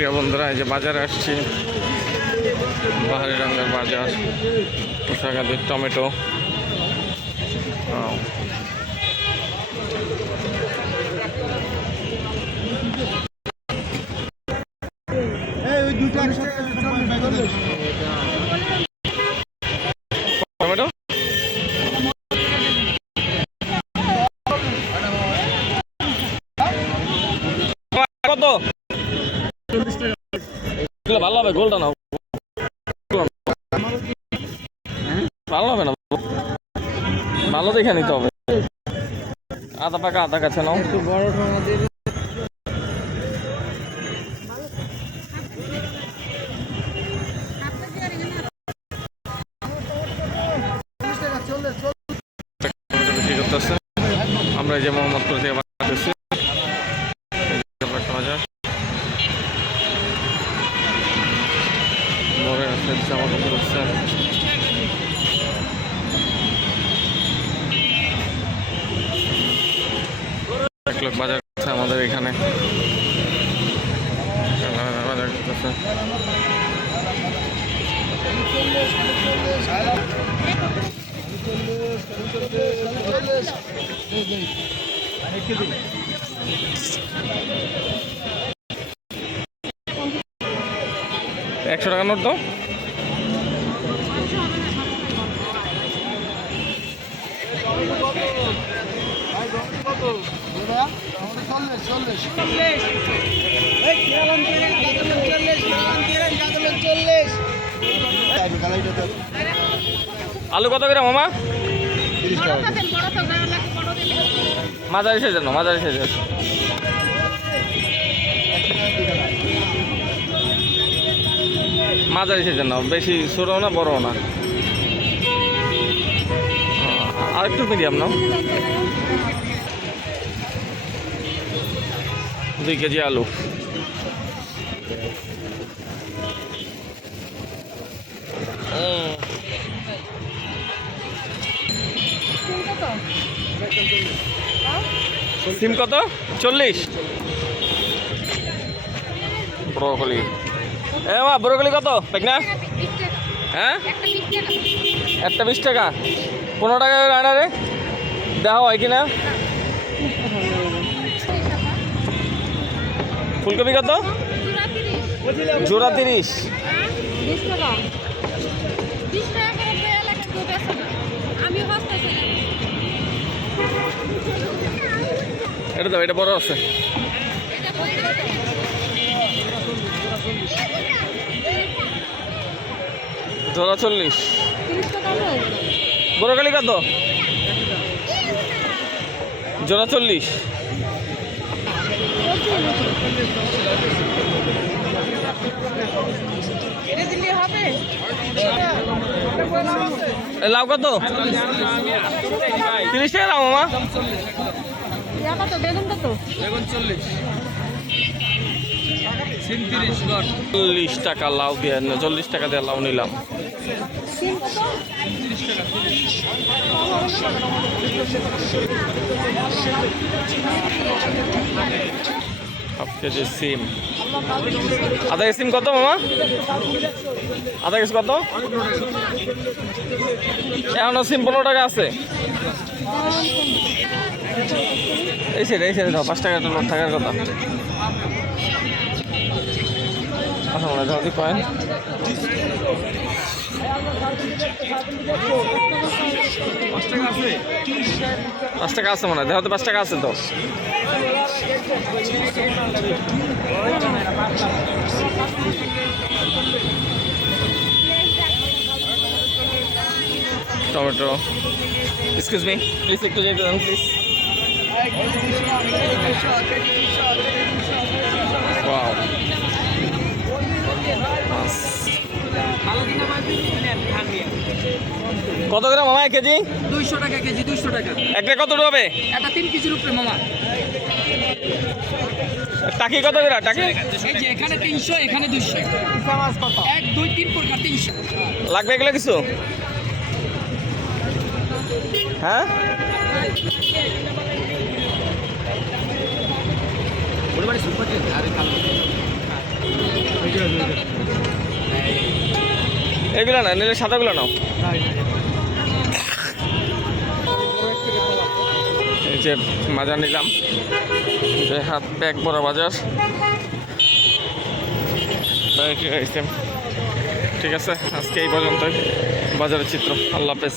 প্রিয় বন্ধুরা, এই যে বাজারে আসছি, বাহারি রঙের বাজার, পোশাকাদির টমেটো, টমেটো কত? ভালো হবে, গোলটা নাও, ভালো হবে না, ভালো দেখে নিতে হবে। আধা পাকা আধা কাছে নাও, একটু বড় বিক্রি করতেছে। আমরা এই যে মোহাম্মদপুর থেকে বানাতেছি বাজার, বড় আছে জামা কাপড় হচ্ছে। এক লোক বাজার করছে আমাদের এখানে, বাজার করতেছে। একশো টাকা নোট দাও। আলু কত করে মামা? 30 টাকা। মাঝারি সাইজের না, মাঝারি সাইজের। মাঝারি সাইজের নাও, বেশি ছোটও না বড়ও না, আর একটু মিডিয়াম নাও। 2 কেজি আলু। সিম কত? 40। ব্রোকলি, মা ব্রোকলি কত না? হ্যাঁ, একটা 20 টাকা। 15 টাকা রান্না রে, দেখা হয় কিনা। ফুলকপি কত? জোড়া 30। এটা দাও, এটা বড় আছে। জোড়া 40। ব্রোকলি কত? জোড়া 40। লাউ কত? 30 টাকা লাউ মামা। বেগুন কত? বেগুন 40। 40 টাকা লাউ দিয়ে, 40 টাকা দিয়ে লাউ নিলাম। হাফ কেজি সিম। আধা কেজি সিম কত মামা? আধা কেজি কত? এখনো সিম 15 টাকা আছে। এই সাইডে দাও, 5 টাকা একটা নোট থাকার কথা। আচ্ছা মনে হয় যদি কয়েন 5 টাকা আছে মনে হয়, দেখো তো 5 টাকা আছে তো। টমেটো, এক্সকিউজ মি প্লিজ, একটু যেতে দেন প্লিজ। ওয়াও, কত গ্রাম মামা 1 কেজি? 200 টাকা কেজি। 200 টাকা। একটা কত হবে? একটা 3 কেজির উপরে মামা। টাকি কত করে? টাকি এই যে এখানে 300, এখানে 200। মাছ কত? 1 2 3 প্রকার 300 লাগবে। এগুলো কিছু হ্যাঁ, সুপার আরে এগুলো না নিলে সাদাগুলো নাও। এই যে বাজার নিলাম, যে হাত ব্যাগ বড় বাজার। ঠিক আছে, আজকে এই পর্যন্তই বাজারের চিত্র। আল্লাহ হাফেজ।